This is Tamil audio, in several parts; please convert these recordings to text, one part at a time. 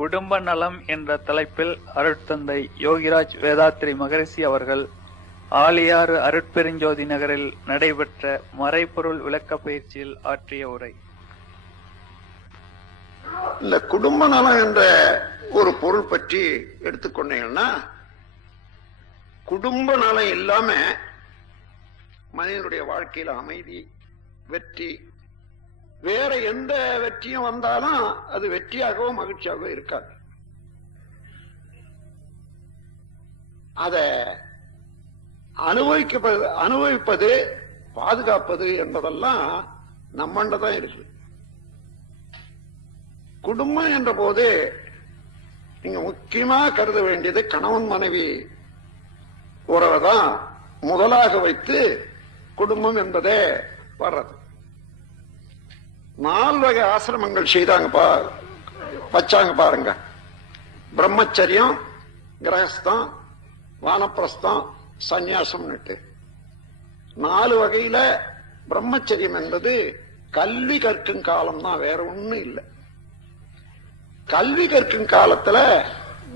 குடும்ப நலம் என்ற தலைப்பில் அருட்தந்தை யோகிராஜ் வேதாத்ரி மகரிஷி அவர்கள் ஆலியாறு அருட்பெருஞ்சோதி நகரில் நடைபெற்ற மறைபொருள் விளக்க பயிற்சியில் ஆற்றிய உரை. இந்த குடும்ப நலம் என்ற ஒரு பொருள் பற்றி எடுத்துக்கொண்டீங்கன்னா, குடும்ப நலம் இல்லாம மனிதனுடைய வாழ்க்கையில அமைதி, வெற்றி, வேற எந்த வெற்றியும் வந்தாலும் அது வெற்றியாகவோ மகிழ்ச்சியாகவோ இருக்காது. அத அனுபவிப்பது, பாதுகாப்பது என்பதெல்லாம் நம்மண்டதான் இருக்கு. குடும்பம் என்ற போது நீங்க முக்கியமா கருத வேண்டியது கணவன் மனைவி உறவை தான் முதலாக வைத்து குடும்பம் என்பதே வர்றது. 4 வகை ஆசிரமங்கள் வச்சாங்க பாருங்க. பிரம்மச்சரியம், கிரகஸ்தம், வானப்பிரஸ்தம், சந்நியாசம். 4 வகையில பிரம்மச்சரியம் என்பது கல்வி கற்கும் காலம் தான், வேற ஒண்ணும் இல்லை. கல்வி கற்கும் காலத்துல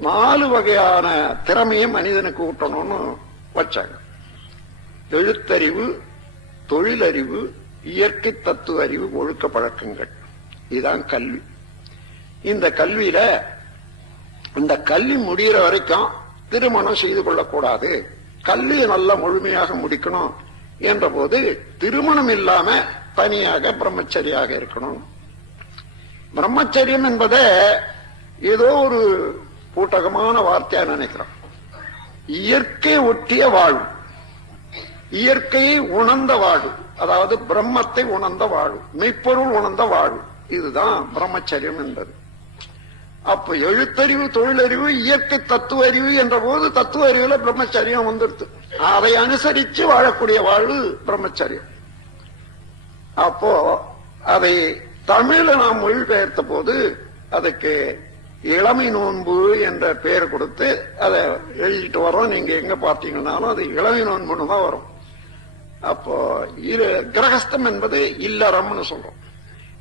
4 வகையான திறமையை மனிதனுக்கு ஊட்டணும்னு வச்சாங்க. எழுத்தறிவு, தொழிலறிவு, இயற்கை தத்துவ அறிவு, ஒழுக்க பழக்கங்கள். இதுதான் கல்வி. இந்த கல்வியில இந்த கல்வி முடிகிற வரைக்கும் திருமணம் செய்து கொள்ளக்கூடாது. கல்வியை நல்லா முழுமையாக முடிக்கணும் என்ற போது திருமணம் இல்லாம தனியாக பிரம்மச்சரியாக இருக்கணும். பிரம்மச்சரியம் என்பதை ஏதோ ஒரு பூட்டகமான வார்த்தையா நினைக்கிறோம். இயற்கை ஒட்டிய வாழ்வு, இயற்கையை உணர்ந்த வாழ்வு, அதாவது பிரம்மத்தை உணர்ந்த வாழ்வு, மெய்ப்பொருள் உணர்ந்த வாழ்வு, இதுதான் பிரம்மச்சரியம் என்பது. அப்ப எழுத்தறிவு, தொழிலறிவு, இயற்கை தத்துவ அறிவு என்ற போது தத்துவ அறிவுல பிரம்மச்சரியம் வந்துடுது. அதை அனுசரிச்சு வாழக்கூடிய வாழ்வு பிரம்மச்சரியம். அப்போ அதை தமிழ்ல நாம் மொழிபெயர்த்த போது அதுக்கு இளமை நோன்பு என்ற பெயர் கொடுத்து அதை எழுதிட்டு வரோம். நீங்க எங்க பார்த்தீங்கன்னாலும் அது இளமை நோன்புன்னு தான் வரும். அப்போ கிரகஸ்தம் என்பது இல்லறம்னு சொல்றோம்.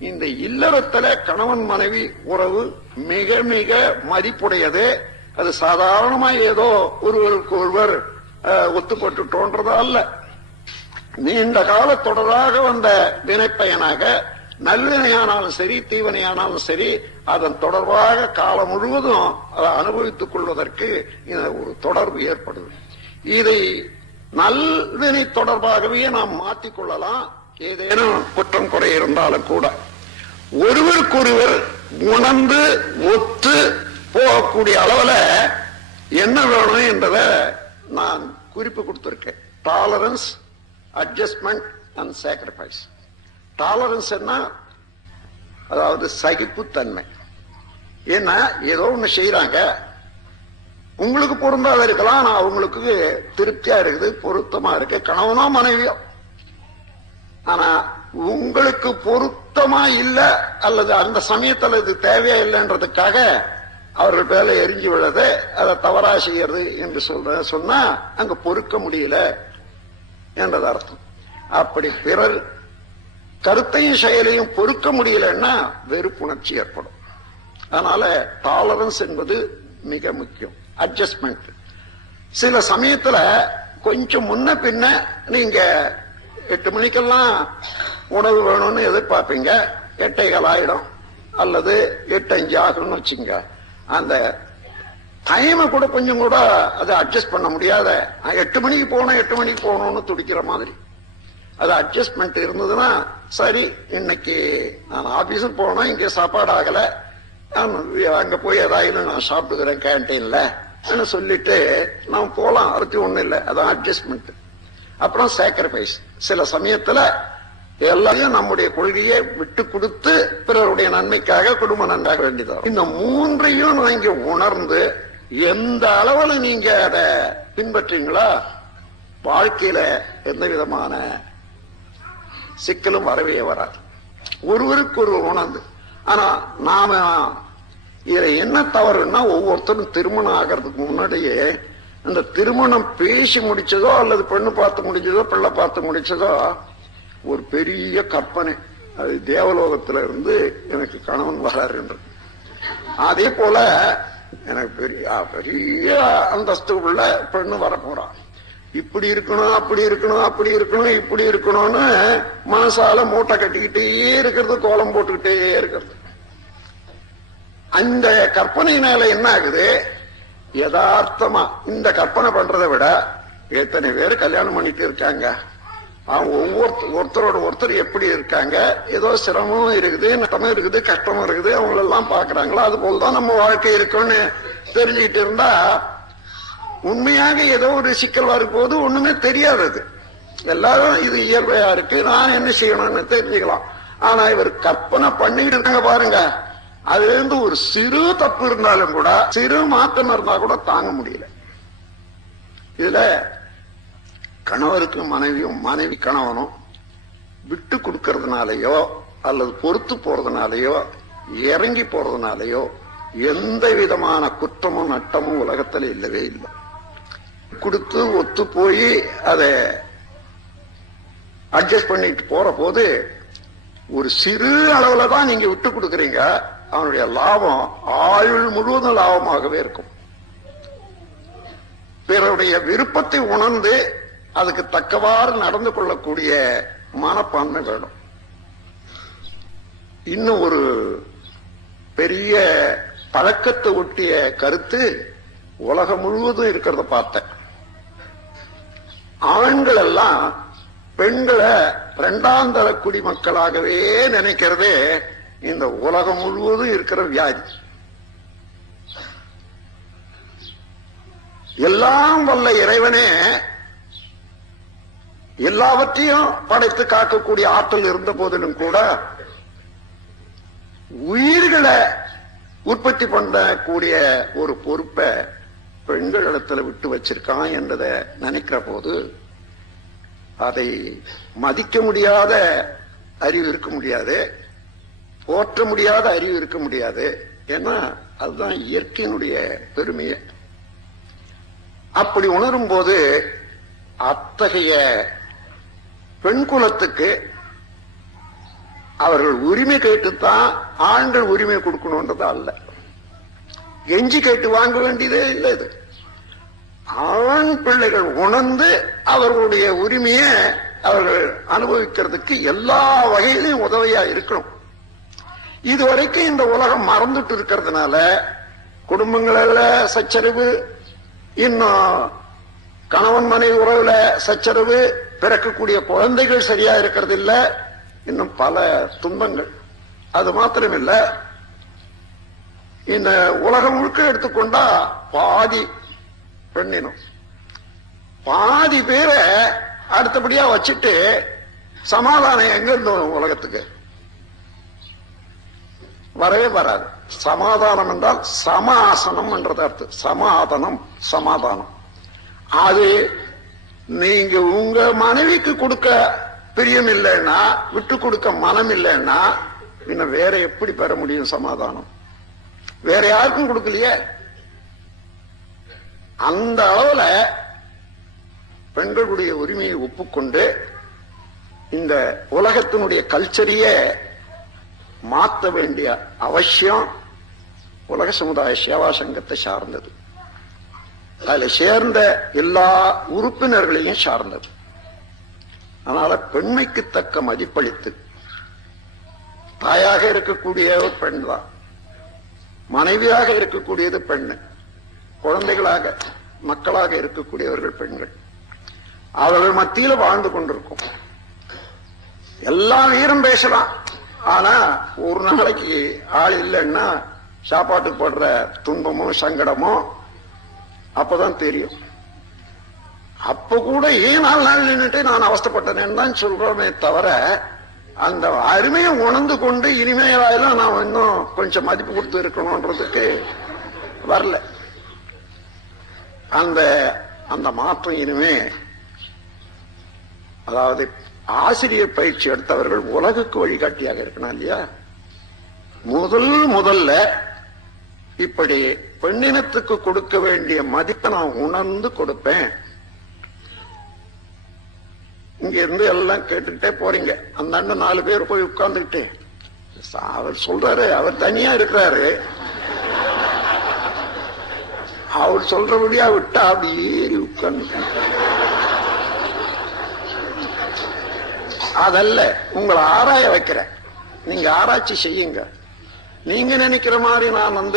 இந்த இல்லறத்துல கணவன் மனைவி உறவு மிக மிக மதிப்புடையது. அது சாதாரணமா ஏதோ ஒருவருக்கு ஒருவர் ஒத்துப்பட்டுட்டோன்றதா அல்ல. நீண்ட கால தொடராக வந்த வினைப்பயனாக நல்வினையானாலும் சரி, தீவினையானாலும் சரி, அதன் தொடர்பாக காலம் முழுவதும் அதை அனுபவித்துக் கொள்வதற்கு ஒரு தொடர்பு ஏற்படுது. இதை நல்வினை தொடர்பாகவே நாம் மாற்றிக்கொள்ளலாம். ஏதேனும் குற்றம் குறை இருந்தாலும் கூட ஒருவருக்கொருவர் உணர்ந்து ஒத்து போகக்கூடிய அளவுல என்ன வேணும் என்பதை நான் குறிப்பு கொடுத்திருக்கேன். Tolerance, adjustment and sacrifice. Tolerance என்ன? அதாவது சகிப்புத்தன்மை. ஏன்னா ஏதோ ஒண்ணு செய்யறாங்க, உங்களுக்கு பொருந்தாத இருக்கலாம், நான் அவங்களுக்கு திருப்தியா இருக்குது, பொருத்தமா இருக்கு, கணவனோ மனைவியோ. ஆனா உங்களுக்கு பொருத்தமா இல்ல அல்லது அந்த சமயத்துல இது தேவையா இல்லைன்றதுக்காக அவர்கள் பேர்ல எரிஞ்சு விழது, அதை தவறா செய்யறது என்று சொன்னா அங்க பொறுக்க முடியல என்றது அர்த்தம். அப்படி பிறர் கருத்தையும் செயலையும் பொறுக்க முடியலன்னா வெறுப்புணர்ச்சி ஏற்படும். அதனால டாலரன்ஸ் என்பது மிக முக்கியம். அட்ஜஸ்ட்மெண்ட். சில சமயத்துல கொஞ்சம் முன்ன பின்ன நீங்க 8 மணிக்கெல்லாம் உணவு வேணும்னு எதிர்பார்ப்பீங்க, 8:15 ஆயிடும் அல்லது 8:05 ஆகும்னு வச்சுங்க. அந்த டைமை கூட கொஞ்சம் கூட அதை அட்ஜஸ்ட் பண்ண முடியாத, 8 மணிக்கு போகணும் 8 மணிக்கு போகணும்னு துடிக்கிற மாதிரி அது அட்ஜஸ்ட்மெண்ட் இருந்ததுன்னா சரி, இன்னைக்கு நான் ஆபீஸுக்கு போனோம், இங்க சாப்பாடு ஆகல, அங்க போய் ஏதாவது நான் சாப்பிட்டுக்கிறேன் கேன்டீன்ல சொல்லிட்டு நாம் போலாம், அறுத்தி ஒண்ணும் இல்லை. அதான் அட்ஜஸ்ட்மெண்ட். அப்புறம் சாக்ரிஃபைஸ். சில சமயத்துல எல்லாரையும் நம்முடைய கொள்கையை விட்டு கொடுத்து பிறருடைய நன்மைக்காக குடும்ப நன்றாக வேண்டியது. இந்த 3ஐயும் நீங்க உணர்ந்து எந்த அளவுல நீங்க அதை பின்பற்றீங்களா, வாழ்க்கையில எந்த விதமான சிக்கலும் வரவே வராது. ஒருவருக்கு ஒரு உணர்ந்து. ஆனா நாம இதுல என்ன தவறுன்னா, ஒவ்வொருத்தரும் திருமணம் ஆகிறதுக்கு முன்னாடியே அந்த திருமணம் பேசி முடிச்சதோ அல்லது பெண்ணு பார்த்து முடிச்சதோ பிள்ளை பார்த்து முடிச்சதோ ஒரு பெரிய கற்பனை. அது தேவலோகத்துல இருந்து எனக்கு கணவன் வராருன்றது. அதே போல எனக்கு பெரிய பெரிய அந்தஸ்து உள்ள பெண்ணு வர போறான். இப்படி இருக்கணும், அப்படி இருக்கணும், அப்படி இருக்கணும், இப்படி இருக்கணும்னு மனசால மூட்டை கட்டிக்கிட்டே இருக்கிறது, கோலம் போட்டுக்கிட்டே இருக்கிறது. அந்த கற்பனையினால என்ன ஆகுது, யதார்த்தமா இந்த கற்பனை பண்றதை விட எத்தனை பேர் கல்யாணம் பண்ணிட்டு இருக்காங்க, அவங்க ஒருத்தரோட ஒருத்தர் எப்படி இருக்காங்க, ஏதோ சிரமமும் இருக்குது, நட்டமும் இருக்குது, கஷ்டமும் இருக்குது, அவங்களெல்லாம் பாக்குறாங்களோ அது போலதான் நம்ம வாழ்க்கை இருக்குன்னு தெரிஞ்சுக்கிட்டு இருந்தா உண்மையாக ஏதோ ஒரு சிக்கல் வரும்போது ஒண்ணுமே தெரியாதது. எல்லாரும் இது இயற்கையா இருக்கு, நான் என்ன செய்யணும்னு தெரிஞ்சுக்கலாம். ஆனா இவர் கற்பனை பண்ணிட்டு இருக்காங்க பாருங்க, அதுல இருந்து ஒரு சிறு தப்பு இருந்தாலும் கூட, சிறு மாற்றம் இருந்தா கூட தாங்க முடியல. இதுல கணவருக்கு மனைவியும் மனைவி கணவனும் விட்டு கொடுக்கறதுனாலயோ அல்லது பொறுத்து போறதுனாலயோ இறங்கி போறதுனாலயோ எந்த விதமான குற்றமும் நட்டமும் உலகத்துல இல்லவே இல்லை. கொடுத்து ஒத்து போய் அதை அட்ஜஸ்ட் பண்ணிட்டு போற போது ஒரு சிறு அளவுல தான் நீங்க விட்டு கொடுக்கறீங்க, அவனுடைய லாபம் ஆயுள் முழுவதும் லாபமாகவே இருக்கும். பிறருடைய விருப்பத்தை உணர்ந்து அதுக்கு தக்கவாறு நடந்து கொள்ளக்கூடிய மனப்பான்மை வேணும். இன்னும் ஒரு பெரிய பழக்கத்தை ஒட்டிய கருத்து உலகம் முழுவதும் இருக்கிறத பார்த்தேன். ஆண்கள் எல்லாம் பெண்களை இரண்டாம் தர குடிமக்களாகவே நினைக்கிறதே இந்த உலகம் முழுவதும் இருக்கிற வியாதி. எல்லாம் வல்ல இறைவனே எல்லாவற்றையும் படைத்து காக்கக்கூடிய ஆற்றல் இருந்த போதிலும் கூட உயிர்களை உற்பத்தி பண்ணக்கூடிய ஒரு பொறுப்பை பெண்கள் இடத்துல விட்டு வச்சிருக்கான் என்றதை நினைக்கிற போது அதை மதிக்க முடியாத அறிவு இருக்க முடியாது, போற்ற முடியாத அறிவு இருக்க முடியாது. ஏன்னா அதுதான் இயற்கையினுடைய பெருமையை. அப்படி உணரும் போது அத்தகைய பெண் குலத்துக்கு அவர்கள் உரிமை கேட்டுத்தான் ஆண்கள் உரிமை கொடுக்கணும்ன்றது அல்ல, கெஞ்சி கேட்டு வாங்க வேண்டியதே இல்லை. இது ஆண் பிள்ளைகள் உணர்ந்து அவர்களுடைய உரிமையை அவர்கள் அனுபவிக்கிறதுக்கு எல்லா வகையிலும் உதவியா இருக்கணும். இதுவரைக்கும் இந்த உலகம் மறந்துட்டு இருக்கிறதுனால குடும்பங்கள சச்சரவு, இன்னும் கணவன் மனைவி உறவுல சச்சரவு, பிறக்கக்கூடிய குழந்தைகள் சரியா இருக்கிறது இல்ல, இன்னும் பல துன்பங்கள். அது மாத்திரமில்ல, இந்த உலகம் முழுக்க எடுத்துக்கொண்டா பாதி பெண்ணினம், பாதி பேரை அடுத்தபடியா வச்சுட்டு சமாதானம் எங்க இருந்தோம் உலகத்துக்கு வரவே வராது. சமாதானம் என்றால் சமாசனம் என்றது அர்த்தம். சமாதானம், சமாதானம். அது நீங்க உங்க மனைவிக்கு கொடுக்க பிரியம் இல்லைன்னா, விட்டு கொடுக்க மனம் இல்லைன்னா, இன்னும் வேற எப்படி பெற முடியும் சமாதானம்? வேற யாருக்கும் கொடுக்கலையே. அந்த அளவுல பெண்களுடைய உரிமையை ஒப்புக்கொண்டு இந்த உலகத்தினுடைய கல்ச்சரையே மாற்ற வேண்டிய அவசியம் உலக சமுதாய சேவா சங்கத்தை சார்ந்தது. அதுல சேர்ந்த எல்லா உறுப்பினர்களையும் சார்ந்தது. அதனால பெண்மைக்கு தக்க மதிப்பளித்து தாயாக இருக்கக்கூடிய ஒரு பெண் தான், மனைவியாக இருக்கக்கூடியது பெண்ணு, குழந்தைகளாக மக்களாக இருக்கக்கூடியவர்கள் பெண்கள். அவர்கள் மத்தியில வாழ்ந்து கொண்டிருக்கும். எல்லா வீரம் பேசலாம், ஆனா ஒரு நாளைக்கு ஆள் இல்லைன்னா சாப்பாட்டுக்கு போடுற துன்பமோ சங்கடமோ அப்பதான் தெரியும். அப்ப கூட ஏன் 4 நாள் நின்றுட்டு நான் அவஸ்தப்பட்டேன்னு தான் சொல்றோமே தவிர, அந்த அருமையை உணர்ந்து கொண்டு இனிமையிலாம் நான் இன்னும் கொஞ்சம் மதிப்பு கொடுத்து இருக்கணும்ன்றதுக்கு வரல. அந்த மாற்றம் இனிமே, அதாவது ஆசிரியர் பயிற்சி எடுத்தவர்கள் உலகுக்கு வழிகாட்டியாக இருக்கணும் இல்லையா? முதல்ல இப்படி பெண்ணினத்துக்கு கொடுக்க வேண்டிய மதிப்பை நான் உணர்ந்து கொடுப்பேன். இங்க இருந்து எல்லாம் கேட்டுக்கிட்டே போறீங்க. அந்த அண்ணன் 4 பேர் போய் உட்கார்ந்துக்கிட்டு அவர் சொல்றாரு, அவர் தனியா இருக்கிறாரு, அவர் சொல்றபடியா விட்டா அப்படி ஏறி உட்கார்ந்து. அதல்ல, உங்களை ஆராய வைக்கிறேன். நீங்க ஆராய்ச்சி செய்யுங்க. நீங்க நினைக்கிற மாதிரி நான்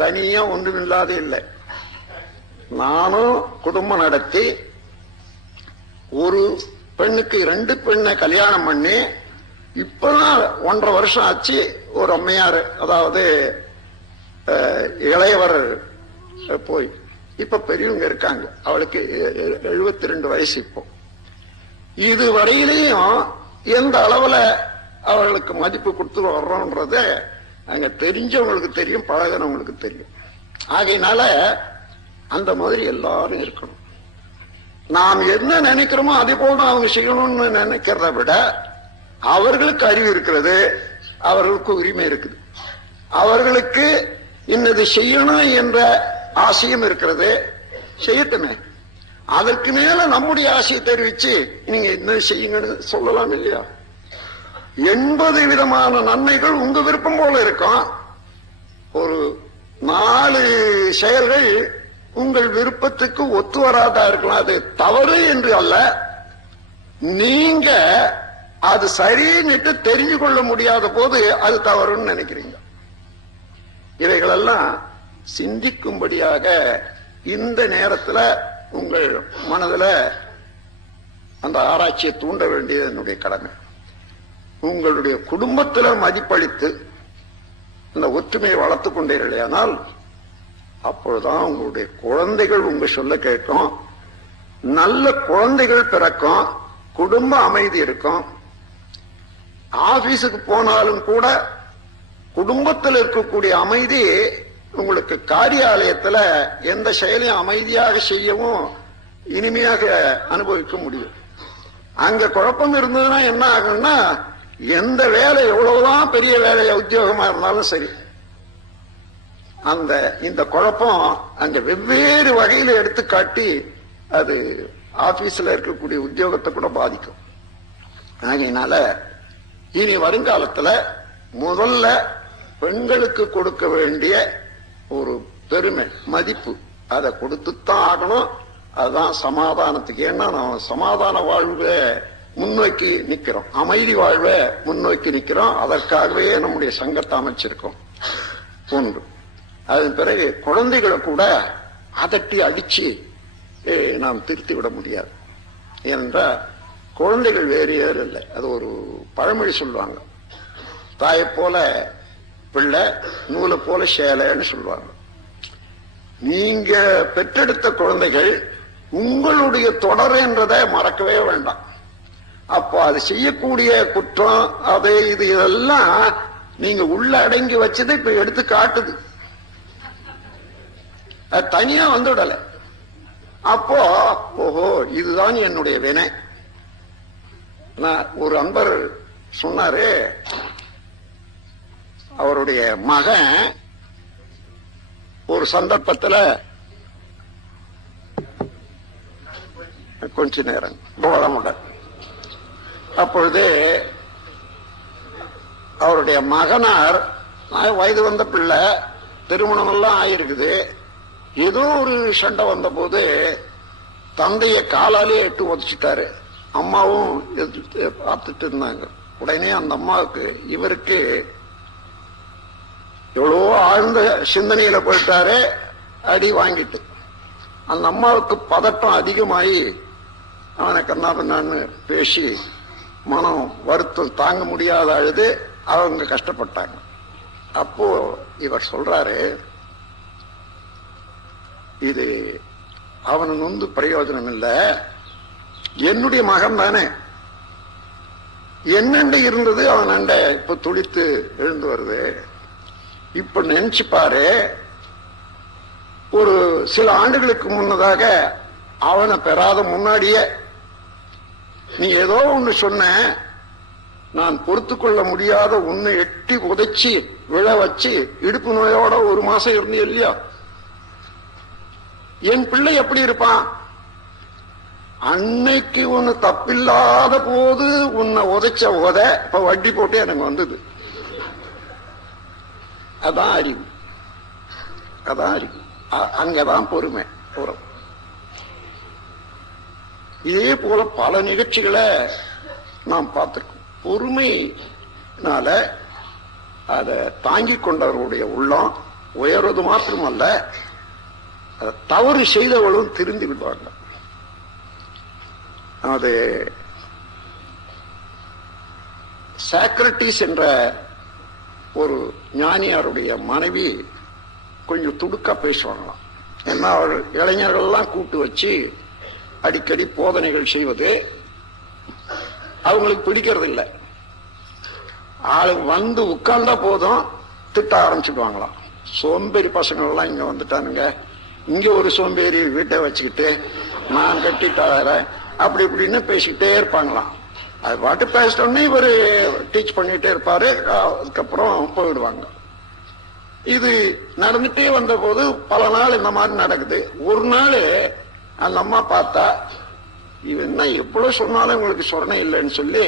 தனியா ஒன்றுமில்லாத இல்லை. நானும் குடும்பம் நடத்தி ஒரு பெண்ணுக்கு 2 பெண்ணை கல்யாணம் பண்ணி இப்பதான் 1.5 வருஷம் ஆச்சு. ஒரு அம்மையார், அதாவது இளையவர் போய் இப்ப பெரியவங்க இருக்காங்க. அவளுக்கு 72 வயசு. இப்போ இது வரையிலையும் எந்த அளவுல அவர்களுக்கு மதிப்பு கொடுத்து வர்றோம்ன்றத அங்க தெரிஞ்சவங்களுக்கு தெரியும், பழகினவங்களுக்கு தெரியும். ஆகையினால அந்த மாதிரி எல்லாரும் இருக்கணும். நாம் என்ன நினைக்கிறோமோ அதே போல அவங்க செய்யணும்னு நினைக்கிறத விட அவர்களுக்கு அறிவு இருக்கிறது, அவர்களுக்கு உரிமை இருக்குது, அவர்களுக்கு இன்னது செய்யணும் என்ற ஆசையும் இருக்கிறது, செய்யட்டுமே. அதற்கு மேல நம்முடைய ஆசையை தெரிவிச்சு நீங்க என்ன செய்யுங்கன்னு சொல்லலாம் இல்லையா? 80 விதமான நன்மைகள் உங்க விருப்பம் போல இருக்கும். ஒரு 4 செயல்கள் உங்கள் விருப்பத்துக்கு ஒத்து வராதா இருக்கலாம். அது தவறு என்று அல்ல, நீங்க அது சரின்னுட்டு தெரிஞ்சு கொள்ள முடியாத போது அது தவறுன்னு நினைக்கிறீங்க. இவைகளெல்லாம் சிந்திக்கும்படியாக இந்த நேரத்தில் உங்கள் மனதில் அந்த ஆராய்ச்சியை தூண்ட வேண்டியது என்னுடைய கடமை. உங்களுடைய குடும்பத்தில் மதிப்பளித்து இந்த ஒற்றுமையை வளர்த்துக் கொண்டீர்களேயானால் அப்பொழுதுதான் உங்களுடைய குழந்தைகள் உங்க சொல்ல கேட்கும், நல்ல குழந்தைகள் பிறக்கும், குடும்ப அமைதி இருக்கும். ஆபீஸுக்கு போனாலும் கூட குடும்பத்தில் இருக்கக்கூடிய அமைதி உங்களுக்கு காரியாலயத்துல எந்த செயலையும் அமைதியாக செய்யவும் இனிமையாக அனுபவிக்க முடியும். அங்க குழப்பம் இருந்ததுன்னா என்ன ஆகும்னா, எந்த வேலை எவ்வளவுதான் பெரிய வேலையா உத்தியோகமா இருந்தாலும் சரி, இந்த குழப்பம் அங்க வெவ்வேறு வகையில எடுத்து காட்டி அது ஆபீஸ்ல இருக்கக்கூடிய உத்தியோகத்தை கூட பாதிக்கும். ஆகையினால இனி வருங்காலத்துல முதல்ல பெண்களுக்கு கொடுக்க வேண்டிய ஒரு பெருமை, மதிப்பு, அதை கொடுத்துத்தான் ஆகணும். அதுதான் சமாதானத்துக்கு. ஏன்னா நம்ம சமாதான வாழ்வை முன்னோக்கி நிக்கிறோம், அமைதி வாழ்வை முன்னோக்கி நிக்கிறோம். அதற்காகவே நம்முடைய சங்கத்தை அமைச்சிருக்கோம். ஒன்று. அதன் பிறகு குழந்தைகளை கூட அதட்டி அடிச்சு நாம் திருத்தி விட முடியாது. ஏனென்றால் குழந்தைகள் வேறு ஏறு இல்லை. அது ஒரு பழமொழி சொல்லுவாங்க, தாயை போல பிள்ளை நூலை போல சேலைன்னு சொல்லுவாங்க. நீங்க பெற்றெடுத்த குழந்தைகள் உங்களுடைய தொடர் என்றதை மறக்கவே வேண்டாம். அப்போ அது செய்யக்கூடிய குற்றம், அது இது இதெல்லாம் நீங்க உள்ள அடங்கி வச்சதை இப்ப எடுத்து காட்டுது. அது தனியா வந்துடல. அப்போ ஓஹோ இதுதான் என்னுடைய வினை. ஒரு அன்பர் சொன்னாரு, அவருடைய மகன் ஒரு சந்தர்ப்பத்தில் கொஞ்ச நேரம் போதமுடன், அப்பொழுது அவருடைய மகனார் வயது வந்த பிள்ளை, திருமணம் எல்லாம் ஆயிருக்குது. ஏதோ ஒரு சண்டை வந்த போது தந்தைய காலாலே எட்டு உதச்சிட்டாரு. அம்மாவும் பார்த்துட்டு இருந்தாங்க. உடனே அந்த அம்மாவுக்கு இவருக்கு எவ்வளோ ஆழ்ந்த சிந்தனையில போயிட்டாரு, அடி வாங்கிட்டு. அந்த அம்மாவுக்கு பதட்டம் அதிகமாகி அவனை கண்ணாபின்னான்னு பேசி மனம் வருத்தம் தாங்க முடியாத அழுது அவங்க கஷ்டப்பட்டாங்க. அப்போ இவர் சொல்றாரு, இது அவனுக்கு வந்து பிரயோஜனம் இல்லை, என்னுடைய மகன் தானே, என்னண்ட இருந்தது அவன் அண்ட இப்ப துடித்து எழுந்து வருது. இப்ப நினைச்சு பாரு, ஒரு சில ஆண்டுகளுக்கு முன்னதாக அவனை பெறாத முன்னாடியே நீ ஏதோ ஒண்ணு சொன்ன, நான் பொறுத்து கொள்ள முடியாத ஒண்ணு எட்டி உதைச்சி விழ வச்சு இடுப்பு நோயோட 1 மாசம் இருந்து இல்லையா? என் பிள்ளை எப்படி இருப்பான்? அன்னைக்கு ஒண்ணு தப்பில்லாத போது உன்னை உதைச்ச இப்ப வட்டி போட்டு எனக்கு வந்தது. அதான் அறிவு, அதான் அறிவு. அங்கதான் பொறுமை வரும். இதே போல பல நிகழ்ச்சிகளை நாம் பார்த்திருக்கோம். பொறுமைனால அதை தாங்கிக் கொண்டவர்களுடைய உள்ளம் உயர்வது மாத்திரமல்ல, அதை தவறு செய்தவர்களும் திருந்தி விடுவாங்க. அது சாக்ரட்டிஸ் என்ற ஒரு ஞானியாருடைய மனைவி கொஞ்சம் துடுக்கா பேசுவாங்களாம். ஏன்னா அவர் இளைஞர்கள் எல்லாம் கூட்டு வச்சு அடிக்கடி போதனைகள் செய்வது அவங்களுக்கு பிடிக்கிறது இல்லை. ஆளுங்க வந்து உட்கார்ந்தா போதும் திட்ட ஆரம்பிச்சுடுவாங்களாம். சோம்பேறி பசங்கள் எல்லாம் இங்க வந்துட்டானுங்க, இங்க ஒரு சோம்பேறி வீட்டை வச்சுக்கிட்டு நான் கட்டிட்டாரேன் அப்படி இப்படின்னு பேசிக்கிட்டே இருப்பாங்களாம். அது பாட்டு பேசிட்டோன்னே இவரு டீச் பண்ணிட்டே இருப்பாரு, அதுக்கப்புறம் போயிடுவாங்க. இது நடந்துட்டே வந்த போது பல நாள் இந்த மாதிரி நடக்குது. ஒரு நாள் அந்த அம்மா பார்த்தா இது என்ன எவ்வளவு சொன்னாலும் உங்களுக்கு சொரணை இல்லைன்னு சொல்லி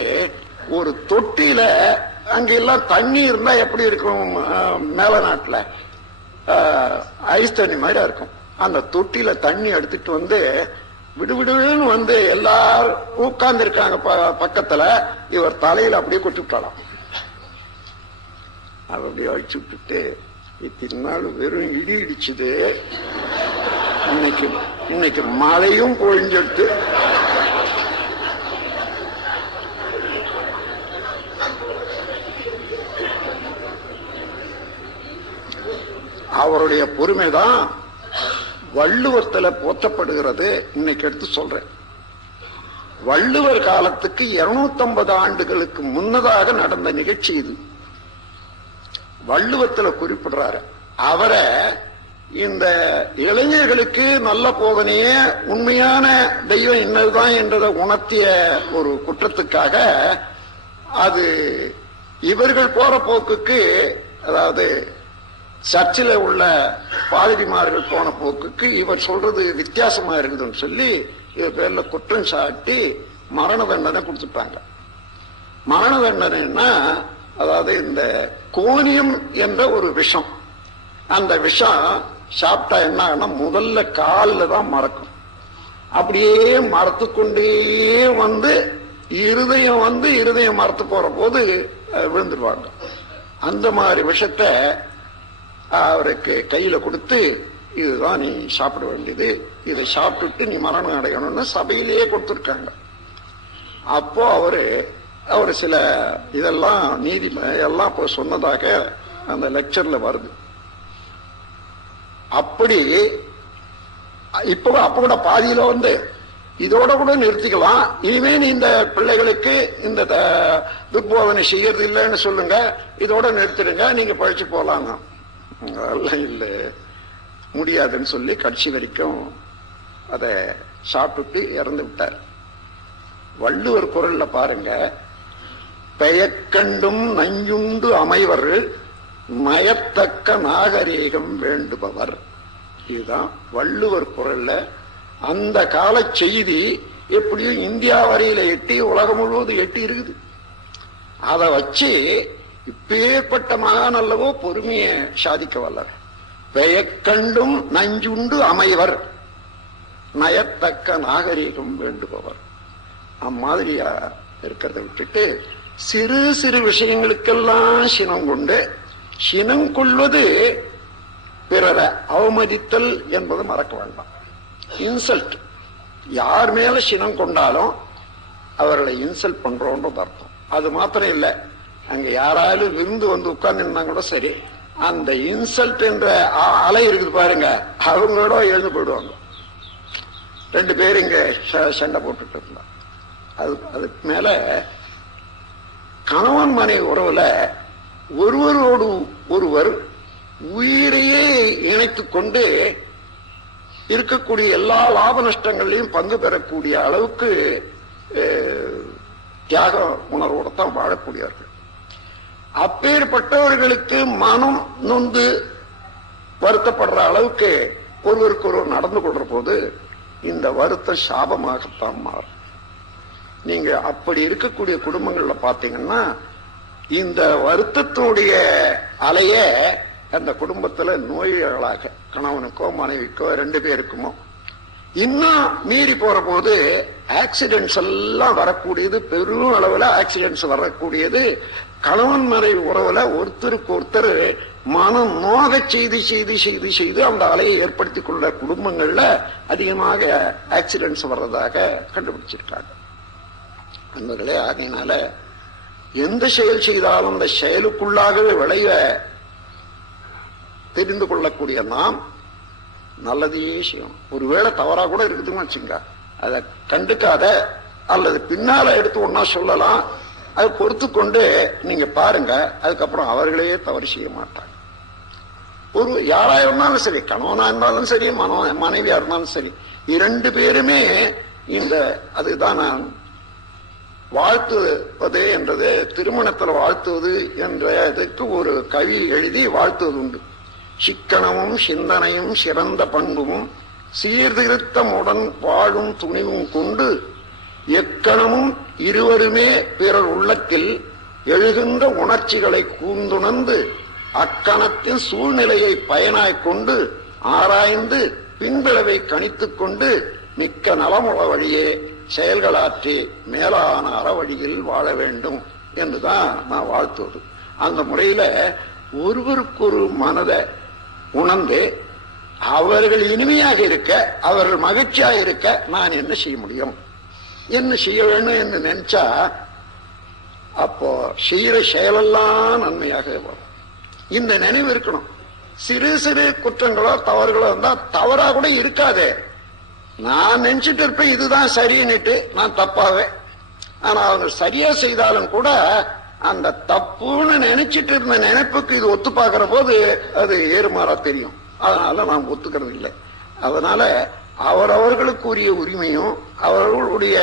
ஒரு தொட்டியில, அங்க எல்லாம் தண்ணி இருந்தா எப்படி இருக்கும் மேல நாட்டுல ஐஸ் தண்ணி மாதிரி இருக்கும், அந்த தொட்டியில தண்ணி எடுத்துட்டு வந்து விடுவிடுன்னு வந்து எல்லாரும் உட்கார்ந்து இருக்காங்க பக்கத்துல, இவர் தலையில அப்படியே கொட்டி விட்டாலாம். அது அப்படியே அழிச்சு விட்டுட்டு, இத்தனை நாள் வெறும் இடி இடிச்சுது, இன்னைக்கு மழையும் பொழிஞ்சிட்டு அவருடைய பொறுமைதான் வள்ளுவத்துல போற்றப்படுகிறது. இன்னைக்கு எடுத்து சொல்றேன். வள்ளுவர் காலத்துக்கு 250 ஆண்டுகளுக்கு முன்னதாக நடந்த நிகழ்ச்சி இது. வள்ளுவத்துல குறிப்பிடுறாரு. அவரை இந்த இளைஞர்களுக்கு நல்ல போதனைய உண்மையான தெய்வம் என்னதுதான் என்றதை உணர்த்திய ஒரு குற்றத்துக்காக, அது இவர்கள் போற போக்குக்கு, அதாவது சர்ச்சில் உள்ள பாதிரிமார்கள் போன போக்குக்கு இவர் சொல்றது வித்தியாசமா இருக்குதுன்னு சொல்லி இவர் பேர்ல குற்றம் சாட்டி மரண தண்டனை கொடுத்துட்டாங்க. மரண தண்டனைன்னா, அதாவது இந்த கோனியம் என்ற ஒரு விஷம், அந்த விஷம் சாப்பிட்டா என்ன ஆகும்னா முதல்ல காலில் தான் மறக்கும், அப்படியே மறத்து கொண்டே வந்து இருதயம் மறத்து போற போது விழுந்துருவாங்க. அந்த மாதிரி விஷத்தை அவருக்கு கையில கொடுத்து, இதுதான் நீ சாப்பிட வேண்டியது, இதை சாப்பிட்டுட்டு நீ மரணம் அடையணும்னு சபையிலேயே கொடுத்துருக்காங்க. அப்போ அவரு சில இதெல்லாம் நீதி எல்லாம் இப்போ சொன்னதாக அந்த லெக்சர்ல வருது. அப்படி அப்ப கூட பாதியில வந்து இதோட கூட நிறுத்திக்கலாம், இனிமே நீ இந்த பிள்ளைகளுக்கு இந்த துர்போதனை செய்யறது இல்லைன்னு சொல்லுங்க, இதோட நிறுத்திடுங்க, நீங்க பழிச்சு போலாம். அதெல்லாம் இல்லை, முடியாதுன்னு சொல்லி கடைசி வரைக்கும் அதை சாப்பிட்டு இறந்து விட்டார். வள்ளுவர் குரல்ல பாருங்க, பெயக்கண்டும் நஞ்சுண்டு அமைவர் மயத்தக்க நாகரீகம் வேண்டுபவர். இதுதான் வள்ளுவர் குரல்ல அந்த கால செய்தி. எப்படியும் இந்தியா வரையில எட்டி உலகம் முழுவதும் எட்டி இருக்குது. அதை வச்சு இப்பேற்பட்ட மகான் அல்லவோ பொறுமையை சாதிக்க வல்லவர். பெயக்கண்டும் நஞ்சுண்டு அமைவர் நயத்தக்க நாகரீகம் வேண்டுபவர். அம்மாதிரியா இருக்கிறத விட்டுட்டு சிறு சிறு விஷயங்களுக்கெல்லாம் சினம் கொண்டு, சினம் கொள்வது பிறரை அவமதித்தல் என்பது மறக்க வேண்டாம். இன்சல்ட், யார் மேல சினம் கொண்டாலும் அவர்களை இன்சல்ட் பண்றோன்றது அர்த்தம். அது மாத்திரம் இல்லை, அங்க யாராலும் விருந்து வந்து உட்கார்ந்து கூட சரி, அந்த இன்சல்ட் என்ற அலை இருக்குது பாருங்க, அவங்களோட எழுந்து போயிடுவாங்க. 2 பேர் இங்க சண்டை போட்டுட்டு இருந்தா, அதுக்கு மேல கணவன் மனைவி உறவுல ஒருவரோடு ஒருவர் உயிரையே இணைத்துக் கொண்டு இருக்கக்கூடிய எல்லா லாப நஷ்டங்களையும் பங்கு பெறக்கூடிய அளவுக்கு தியாக உணர்வோட தான் வாழக்கூடியவர்கள். அப்பேற்பட்டவர்களுக்கு மனம் நொந்து வருத்தப்படுற அளவுக்கு ஒருவருக்கு ஒருவர் நடந்து கொள்ற போது இந்த வருத்தம் சாபமாகத்தான் மாறும். நீங்க அப்படி இருக்கக்கூடிய குடும்பங்கள்ல பாத்தீங்கன்னா இந்த வருத்தத்தினுடைய அலைய அந்த குடும்பத்துல நோய்களாக கணவனுக்கோ மனைவிக்கோ 2 பேருக்குமோ இன்னும் மீறி போற போது ஆக்சிடென்ட்ஸ் எல்லாம் வரக்கூடியது, பெரும் அளவுல ஆக்சிடென்ட்ஸ் வரக்கூடியது. கணவன் மனைவி உறவுல ஒருத்தருக்கு ஒருத்தர் மனம் நோக செய்து அந்த அலையை ஏற்படுத்திக் கொள்ள குடும்பங்கள்ல அதிகமாக ஆக்சிடென்ட்ஸ் வர்றதாக கண்டுபிடிச்சிருக்காங்க. அன்பர்களே, ஆகையினால எந்த செயல் செய்தாலும் அந்த செயலுக்குள்ளாகவே விளைவ தெரிந்து கொள்ளக்கூடிய நாம் நல்லதையே செய்யும். ஒருவேளை தவறா கூட இருக்குதுன்னு வச்சுங்க, அதை கண்டுக்காத அல்லது பின்னால எடுத்து ஒன்னா சொல்லலாம், அதை பொறுத்து கொண்டு நீங்க பாருங்க. அதுக்கப்புறம் அவர்களே தவறு செய்ய மாட்டாங்க. ஒரு யாரா இருந்தாலும் சரி, கணவனா இருந்தாலும் சரி, மனைவியா இருந்தாலும் சரி, 2 பேருமே இந்த அதுதான் நான் வாழ்த்துவது என்றது, திருமணத்தில் வாழ்த்துவது என்றதுக்கு ஒரு கவி எழுதி வாழ்த்துவது உண்டு. சிக்கனமும் சிந்தனையும் சிறந்த பண்பும் சீர்திருத்தமுடன் வாழும் துணிவும் கொண்டு எக்கணமும் இருவருமே பிறர் உள்ளத்தில் எழுகின்ற உணர்ச்சிகளை கூர்ந்துணர்ந்து அக்கணத்தின் சூழ்நிலையை பயனாய்க் கொண்டு ஆராய்ந்து பின்விளைவை கணித்துக் கொண்டு மிக்க நலமுள்ள வழியே செயல்களாற்றி மேலான அறவழியில் வாழ வேண்டும் என்றுதான் நான் வாழ்த்துவது. அந்த முறையில ஒருவருக்கொரு மனதை உணர்ந்து அவர்கள் இனிமையாக இருக்க, அவர்கள் மகிழ்ச்சியாக இருக்க நான் என்ன செய்ய முடியும், என்ன செய்ய வேண்டும் என்று நினைச்சா அப்போ செய்யற செயலெல்லாம் நன்மையாக வரும். இந்த நினைவு இருக்கணும். சிறு சிறு குற்றங்களோ தவறுகளோ இருந்தா தவறா கூட இருக்காதே, நான் நினைச்சிட்டு இருப்பேன் இதுதான் சரின்னுட்டு நான் தப்பாவேன். ஆனா அவங்க சரியா செய்தாலும் கூட அந்த தப்புன்னு நினைச்சிட்டு இருந்த நினைப்புக்கு இது ஒத்து பார்க்கிற போது அது ஏறுமாறா தெரியும். அதனால நாம் ஒத்துக்கிறது இல்லை. அதனால அவரவர்களுக்குரிய உரிமையும் அவர்களுடைய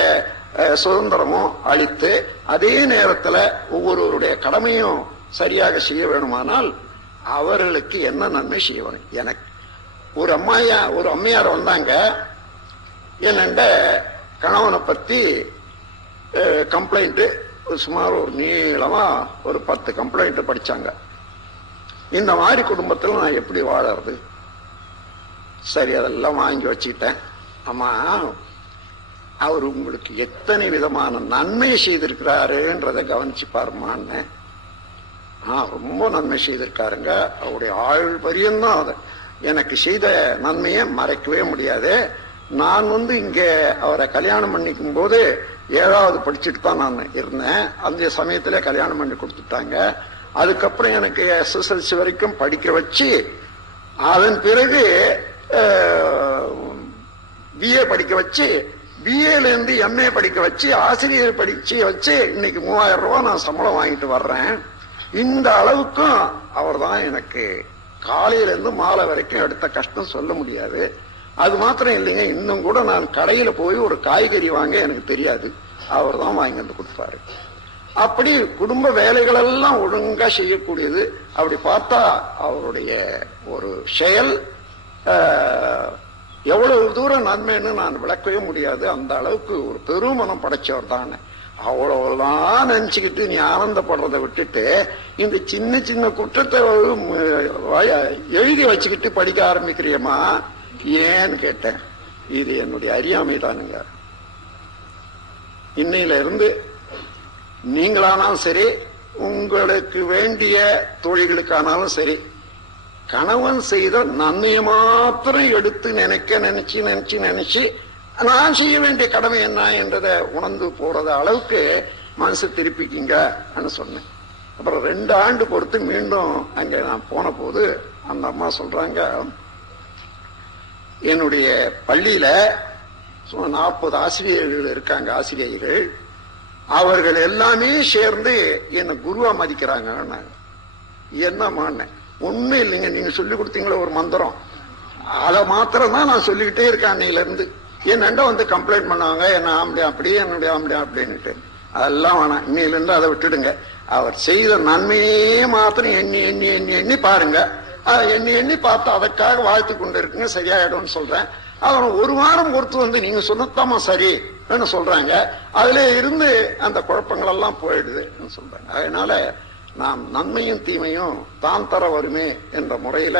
சுதந்திரமும் அளித்து அதே நேரத்துல ஒவ்வொருவருடைய கடமையும் சரியாக செய்ய வேணுமானால் அவர்களுக்கு என்ன நன்மை செய்ய வேணும். எனக்கு ஒரு அம்மையார் வந்தாங்க, என்னண்ட கணவனை பத்தி கம்ப்ளைண்ட் சுமார் ஒரு நீளமா ஒரு 10 கம்ப்ளைண்ட் படிச்சாங்க. இந்த மாதிரி குடும்பத்தில் நான் எப்படி வாழறது? சரி, அதெல்லாம் வாங்கி வச்சுக்கிட்டேன். அம்மா, அவர் உங்களுக்கு எத்தனை விதமான நன்மை செய்திருக்கிறாருன்றதை கவனிச்சு பாருமான்னு. ரொம்ப நன்மை செய்திருக்காருங்க, அவருடைய ஆயுள் பரியந்தான் அதை எனக்கு செய்த நன்மையை மறைக்கவே முடியாது. நான் இங்க அவரை கல்யாணம் பண்ணிக்கும் போது 7வது படிச்சுட்டு தான் நான் இருந்தேன். அந்த சமயத்துல கல்யாணம் பண்ணி கொடுத்துட்டாங்க. அதுக்கப்புறம் எனக்கு SSLC வரைக்கும் படிக்க வச்சு அதன் பிறகு BA படிக்க வச்சு BAல இருந்து MA படிக்க வச்சு ஆசிரியர் படிச்சு வச்சு இன்னைக்கு 3000 ரூபாய் நான் சம்பளம் வாங்கிட்டு வர்றேன். இந்த அளவுக்கும் அவர் தான் எனக்கு காலையில இருந்து மாலை வரைக்கும் எடுத்த கஷ்டம் சொல்ல முடியாது. அது மாத்திரம் இல்லைங்க, இன்னும் கூட நான் கடையில போய் ஒரு காய்கறி வாங்க எனக்கு தெரியாது, அவர் தான் வாங்கி வந்து கொடுப்பாரு. அப்படி குடும்ப வேலைகள் எல்லாம் ஒழுங்கா செய்யக்கூடியது. அப்படி பார்த்தா அவருடைய ஒரு செயல் எவ்வளவு தூரம் நன்மைன்னு நான் விளக்கவே முடியாது. அந்த அளவுக்கு ஒரு பெருமனம் படைச்சவர் தான். அவ்வளவுதான் நினைச்சுக்கிட்டு நீ ஆனந்தப்படுறதை விட்டுட்டு இந்த சின்ன சின்ன குற்றத்தை எழுதி வச்சுக்கிட்டு படிக்க ஆரம்பிக்கிறியம்மா ஏன்னு கேட்டேன். இது என்னுடைய அறியாமை தானுங்க. இன்னையில இருந்து நீங்களானாலும் சரி, உங்களுக்கு வேண்டிய தொழில்களுக்கானாலும் சரி, கணவன் செய்த நன்மையை மாத்திரம் எடுத்து நினைச்சு நான் செய்ய வேண்டிய கடமை என்ன என்றதை உணர்ந்து போறது அளவுக்கு மனசு திருப்பிக்கிங்கன்னு சொன்னேன். அப்புறம் 2 ஆண்டு பொறுத்து மீண்டும் அங்க நான் போன போது அந்த அம்மா சொல்றாங்க, என்னுடைய பள்ளியில 40 ஆசிரியர்கள் இருக்காங்க, ஆசிரியர்கள். அவர்கள் எல்லாமே சேர்ந்து என்ன குருவா மதிக்கிறாங்க. என்னமான உண்மை இல்லைங்க, நீங்க சொல்லி கொடுத்தீங்களா ஒரு மந்திரம், அதை மாத்திரம் தான் நான் சொல்லிக்கிட்டே இருக்கேன் அன்னையில இருந்து. என்னண்ட கம்ப்ளைண்ட் பண்ணுவாங்க, என்ன ஆம்படியா அப்படி என்னுடைய ஆம்படியா அப்படின்னுட்டு. அதெல்லாம் வேணாம், இன்னையில இருந்து அதை விட்டுடுங்க. அவர் செய்த நன்மையே மாத்திரம் எண்ணி எண்ணி எண்ணி எண்ணி பாருங்க. எண்ணி எண்ணி பார்த்து அதற்காக வாழ்த்து கொண்டு இருக்குங்க, சரியாயிடும்னு சொல்றேன். அவன் 1 வாரம் பொறுத்து நீங்க சொன்னதாமா சரி சொல்றாங்க. அதுல இருந்து அந்த குழப்பங்கள் எல்லாம் போயிடுதுன்னு சொல்றாங்க. அதனால நாம் நன்மையும் தீமையும் தான் தர வருமே என்ற முறையில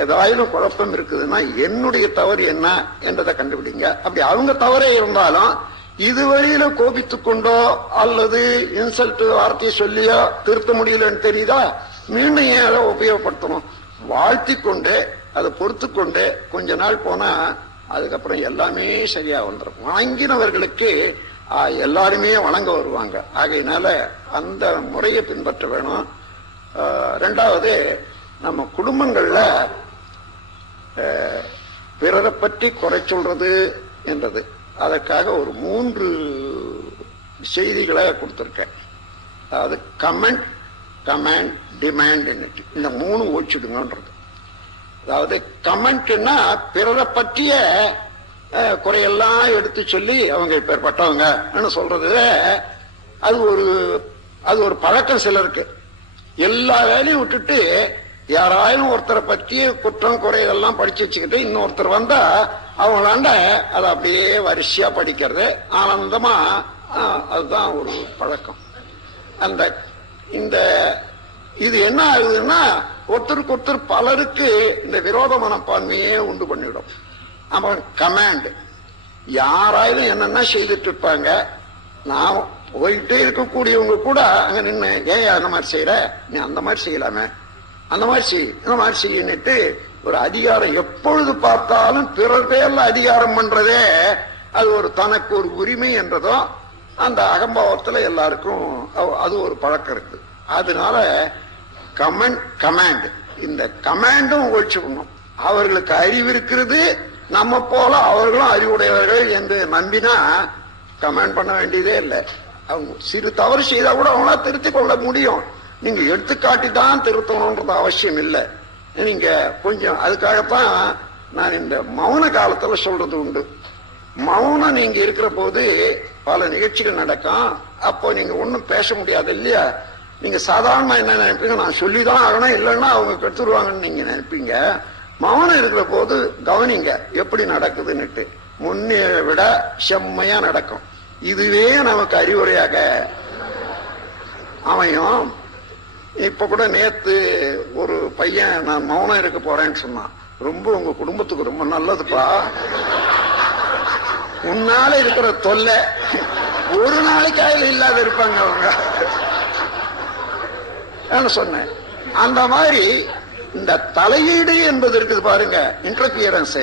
ஏதாயிலும் குழப்பம் இருக்குதுன்னா என்னுடைய தவறு என்ன என்றதை கண்டுபிடிங்க. அப்படி அவங்க தவறே இருந்தாலும் இது வழியில கோபித்துக் கொண்டோ அல்லது இன்சல்ட் வார்த்தையை சொல்லியோ திருத்த முடியலன்னு தெரியுதா, மீண்டும் ஏன் அதை உபயோகப்படுத்தணும்? வாழ்த்தி கொண்டு அதை பொறுத்து கொண்டு கொஞ்ச நாள் போனா அதுக்கப்புறம் எல்லாமே சரியா வந்துடும். வணங்கினவர்களுக்கு எல்லாருமே வணங்க வருவாங்க. ஆகையினால அந்த முறையை பின்பற்ற வேணும். ரெண்டாவது, நம்ம குடும்பங்கள்ல பிறரை பற்றி குறை சொல்றது என்றது, அதற்காக ஒரு 3 செய்திகளை கொடுத்திருக்கேன். அதாவது கமெண்ட், கமாண்ட், டிமாண்ட், இந்த 3 ஓச்சிடுங்கன்றது. அதாவது கமெண்ட்னா பிறரை பற்றிய குறையெல்லாம் எடுத்து சொல்லி அவங்க இப்பேற்பட்டவங்க சொல்றது, அது ஒரு பழக்கம் சிலருக்கு. எல்லா வேலையும் விட்டுட்டு யாராயும் ஒருத்தரை பற்றி குற்றம் குறையெல்லாம் படிச்சு வச்சுக்கிட்டு இன்னொருத்தர் வந்தா அவங்களாண்ட அதை அப்படியே வரிசையா படிக்கிறது ஆனந்தமா, அதுதான் ஒரு பழக்கம். இது என்ன ஆகுதுன்னா ஒருத்தருக்கு ஒருத்தர் பலருக்கு இந்த விரோத மனப்பான்மையே உண்டு பண்ணிவிடும். அவன் கமாண்ட், யாராயும் என்னென்ன செய்துட்டு இருப்பாங்க, நான் போயிட்டே இருக்கக்கூடியவங்க கூட அங்க நின்று ஏன் அந்த மாதிரி செய்யற, நீ அந்த மாதிரி செய்யலாமே, அந்த மாதிரி செய், இந்த மாதிரி செய்யிட்டு ஒரு அதிகாரம் எப்பொழுது பார்த்தாலும் பிறர் பேர்ல அதிகாரம் பண்றதே அது ஒரு தனக்கு ஒரு உரிமை என்றதும் அந்த அகம்பாவத்துல எல்லாருக்கும் அது ஒரு பழக்கம் இருக்கு. அதனால கமாண்ட், இந்த கமாண்டும் ஒழிச்சுக்கணும். அவர்களுக்கு அறிவு இருக்கிறது, நம்ம போல அவர்களும் அறிவுடையவர்கள் என்று நம்பினா கமாண்ட் பண்ண வேண்டியதே இல்லை. அவங்க சிறு தவறு செய்தா கூட அவங்களா திருத்திக் கொள்ள முடியும். நீங்க எடுத்துக்காட்டி தான் திருத்தணும்ன்றது அவசியம் இல்லை. நீங்க கொஞ்சம் அதுக்காகத்தான் நான் இந்த மௌன காலத்துல சொல்றது உண்டு. மௌனம் நீங்க இருக்கிற போது பல நிகழ்ச்சிகள் நடக்கும். அப்போ நீங்க ஒன்னும் பேச முடியாது இல்லையா? நீங்க சாதாரணமா என்ன நினைப்பீங்க, நான் சொல்லிதான் ஆகணும், இல்லைன்னா அவங்க கெடுத்துருவாங்கன்னு நீங்க நினைப்பீங்க. மௌனம் இருக்கிற போது கவனிங்க எப்படி நடக்குதுன்னுட்டு. முன்னே விட செம்மையா நடக்கும். இதுவே நமக்கு அறிவுரையாக அமையும். இப்ப கூட நேத்து ஒரு பையன் நான் மௌனம் இருக்க போறேன்னு சொன்னான். ரொம்ப உங்க குடும்பத்துக்கு ரொம்ப நல்லதுப்பா, உன்னால இருக்கிற தொல்லை ஒரு நாளைக்கு அதில் இல்லாத இருப்பாங்க அவங்க சொன்னேன். அந்த மாதிரி இந்த தலையீடு என்பது இருக்குது பாருங்க, இன்டர்பியரன்ஸ்,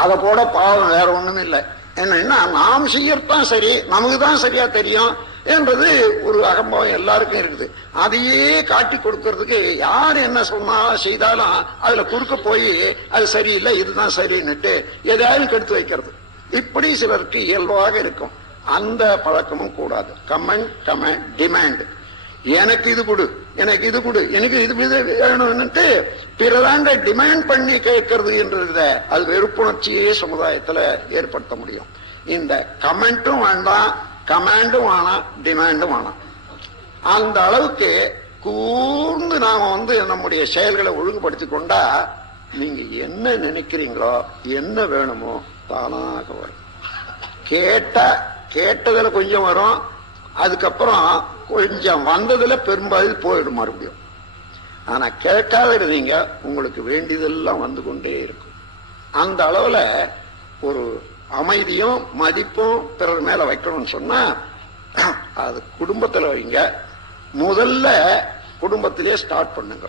அத போட பாவம் வேற ஒண்ணும் இல்லை. என்னன்னா நாம் செய்யறதுதான் சரி, நமக்கு தான் சரியா தெரியும் என்றது ஒரு அகம்பாவம் எல்லாருக்கும் இருக்குது. அதையே காட்டி கொடுக்கறதுக்கு யார் என்ன சொன்னாலும் செய்தாலும் அதுல குறுக்க போய் அது சரியில்லை இதுதான் சரின்னுட்டு எதாவது கெடுத்து வைக்கிறது. இப்படி சிலருக்கு இயல்பாக இருக்கும். அந்த பழக்கமும் கூடாது. கமெண்ட், டிமாண்ட், எனக்கு இது கொடு, எனக்கு இது கொடு, எனக்கு இது வேணும்னுட்டு பிறராண்ட டிமாண்ட் பண்ணி கேட்கறது என்றது அது வெறுப்புணர்ச்சியே சமுதாயத்துல ஏற்படுத்த முடியும். இந்த கமெண்ட்டும் வேண்டாம், கமாண்டும் வேணாம், டிமாண்டும் வேணாம். அந்த அளவுக்கு கூர்ந்து நாம நம்முடைய செயல்களை ஒழுங்குபடுத்தி கொண்டா நீங்க என்ன நினைக்கிறீங்களோ என்ன வேணுமோ தானாக வரும். கேட்டதுல கொஞ்சம் வரும், அதுக்கப்புறம் கொஞ்சம் வந்ததுல பெரும்பாலும் போயிடும் மறுபடியும். ஆனா கேட்காத இருந்தீங்க உங்களுக்கு வேண்டியதெல்லாம் வந்து கொண்டே இருக்கும். அந்த அளவுல ஒரு அமைதியும் மதிப்பும் பிறர் மேல வைக்கணும்னு சொன்னா அது குடும்பத்துல வைங்க. முதல்ல குடும்பத்திலேயே ஸ்டார்ட் பண்ணுங்க,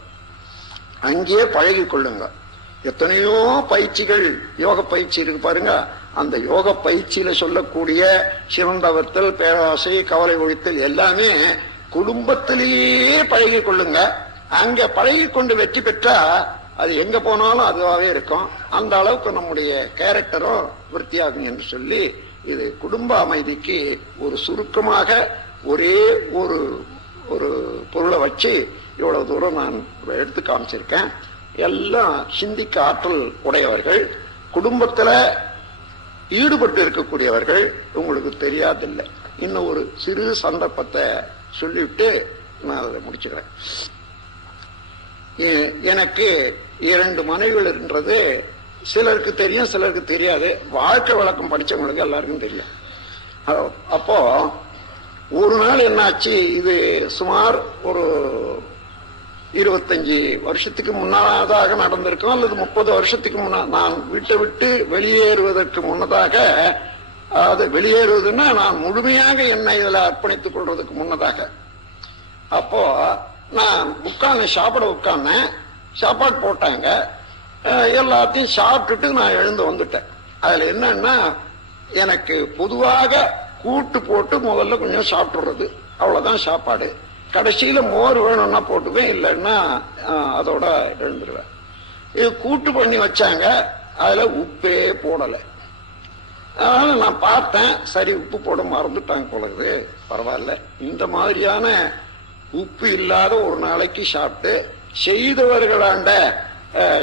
அங்கேயே பழகி கொள்ளுங்க. எத்தனையோ பயிற்சிகள், யோக பயிற்சி இருக்கு பாருங்க. அந்த யோக பயிற்சியில சொல்லக்கூடிய சிறந்தவர்த்தல், பேராசை, கவலை ஒழித்தல் எல்லாமே குடும்பத்திலேயே பழகி கொள்ளுங்க. அங்க பழகி கொண்டு வெற்றி பெற்றா அது எங்க போனாலும் அதுவாகவே இருக்கும். அந்த அளவுக்கு நம்முடைய கேரக்டரும் விருத்தியாகும் என்று சொல்லி இது குடும்ப அமைதிக்கு ஒரு சுருக்கமாக ஒரே ஒரு ஒரு பொருளை வச்சு இவ்வளவு தூரம் நான் எடுத்து காமிச்சிருக்கேன். எல்லாம் சிந்திக்க ஆற்றல் உடையவர்கள், குடும்பத்துல ஈடுபட்டு இருக்கக்கூடியவர்கள். உங்களுக்கு தெரியாதில்லை. இன்னும் ஒரு சிறு சந்தர்ப்பத்தை சொல்லிவிட்டு நான் அதை முடிச்சுக்கிறேன். எனக்கு 2 மனைவிகள் இருந்தது. சிலருக்கு தெரியும், சிலருக்கு தெரியாது. வாழ்க்கை வழக்கம் படிச்சவங்களுக்கு எல்லாருக்கும் தெரியும். அப்போ ஒரு நாள் என்னாச்சு, இது சுமார் ஒரு 25 வருஷத்துக்கு முன்னதாக நடந்திருக்கும், அல்லது 30 வருஷத்துக்கு நான் வீட்டை விட்டு வெளியேறுவதற்கு முன்னதாக, அது வெளியேறுவதுன்னா நான் முழுமையாக என்னை இதுல அர்ப்பணித்துக் கொள்றதுக்கு முன்னதாக. அப்போ நான் உட்கார்ந்து சாப்பிட உட்கார்ந்தேன். சாப்பாடு போட்டாங்க, எல்லாத்தையும் சாப்பிட்டுட்டு நான் எழுந்து வந்துட்டேன். அதுல என்னன்னா, எனக்கு பொதுவாக கூட்டு போட்டு முதல்ல கொஞ்சம் சாப்பிட்டுறது, அவ்வளவுதான் சாப்பாடு. கடைசியில மோர் வேணும்னா போட்டுவேன், இல்லைன்னா அதோட எழுந்துருவேன். இது கூட்டு பண்ணி வச்சாங்க, அதுல உப்பே போடல. அதனால நான் பார்த்தேன், சரி உப்பு போட மறந்துட்டாங்க போலது, பரவாயில்ல. இந்த மாதிரியான உப்பு இல்லாத ஒரு நாளைக்கு சாப்பிட்டு செய்தவர்களாண்ட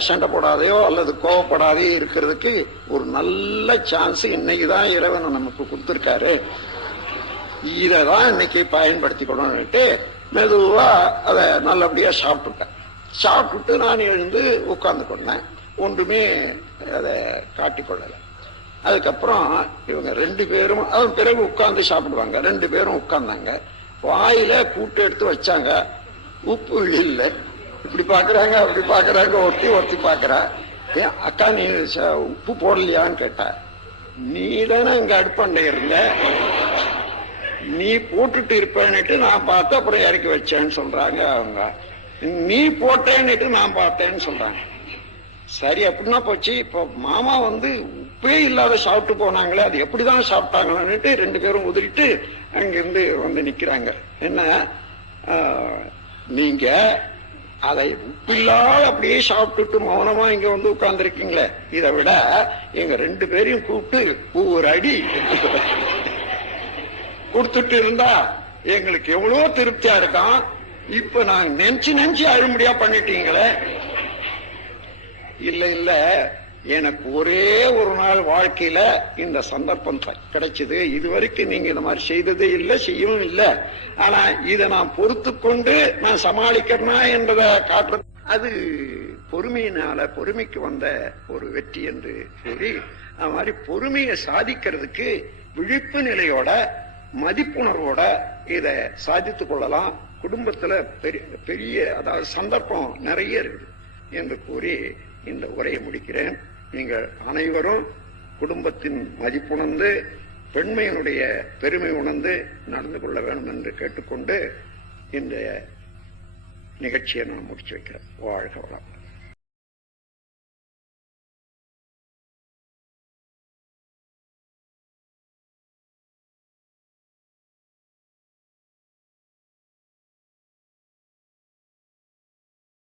சண்டை போடாதையோ அல்லது கோவப்படாதையோ இருக்கிறதுக்கு ஒரு நல்ல சான்ஸ் இன்னைக்குதான் இறைவன் நமக்கு கொடுத்திருக்காரு. இததான் இன்னைக்கு பயன்படுத்திக்கணும்னுட்டு மெதுவா அதை நல்லபடியா சாப்பிட்டுட்டேன். சாப்பிட்டுட்டு நான் எழுந்து உட்கார்ந்து கொண்டேன், ஒன்றுமே அதை காட்டிக்கொள்ளல. அதுக்கப்புறம் இவங்க 2 பேரும், அதன் பிறகு உட்கார்ந்து சாப்பிடுவாங்க, 2 பேரும் உட்கார்ந்தாங்க. வாயில கூட்டு எடுத்து வச்சாங்க, உப்பு இல்லை. இப்படி பாக்குறாங்க, அப்படி பாக்குறாங்க, ஒருத்தி பாக்குறா. ஏன் அக்கா நீ உப்பு போடலையான்னு கேட்டா, நீ தானே இங்க அடுப்பாண்ட இருந்த, நீ போட்டுட்டு இருப்பேன்னுட்டு நான் பார்த்து அப்புறம் இறக்கி வச்சேன்னு சொல்றாங்க அவங்க. நீ போட்டேன்னுட்டு நான் பார்த்தேன்னு சொல்றாங்க. சரி அப்படின்னா போச்சு. இப்ப மாமா உப்பே இல்லாத சாப்பிட்டு போனாங்களே, அது எப்படிதான் சாப்பிட்டாங்கன்னுட்டு 2 பேரும் உதிரிட்டு அங்கிருந்து நிக்கிறாங்க. என்ன, நீங்க அதை உப்பில்லாத அப்படியே சாப்பிட்டுட்டு மௌனமா இங்க உட்கார்ந்து இருக்கீங்களே, இதை விட எங்க 2 பேரையும் கூப்பிட்டு ஒரு அடி கொடுத்துட்டு இருந்தா எங்களுக்கு எவ்வளவு திருப்தியா இருக்கான். இப்ப நான் நினைச்சு அழும்படியா பண்ணிட்டீங்களே. இல்ல எனக்கு ஒரே ஒரு நாள் வாழ்க்கையில இந்த சந்தர்ப்பம் கிடைச்சது. இதுவரைக்கும் நீங்க இந்த மாதிரி செய்ததே இல்லை, செய்யவும் இல்லை. ஆனா இதை நான் பொறுத்து கொண்டு நான் சமாளிக்கிறேனா என்பதை காட்டுறது, அது பொறுமையினால பொறுமைக்கு வந்த ஒரு வெற்றி என்று கூறி, அது மாதிரி பொறுமையை சாதிக்கிறதுக்கு விழிப்பு நிலையோட மதிப்புணர்வோட இதை சாதித்துக் கொள்ளலாம். குடும்பத்துல பெரிய அதாவது சந்தர்ப்பம் நிறைய இருக்குது என்று கூறி இந்த உரையை முடிக்கிறேன். நீங்கள் அனைவரும் குடும்பத்தின் மதிப்புணர்ந்து பெண்மையினுடைய பெருமை உணர்ந்து நடந்து கொள்ள வேண்டும் என்று கேட்டுக்கொண்டு இந்த நிகழ்ச்சியை நான் முடிச்சு வைக்கிறேன். வாழ்க வளம்.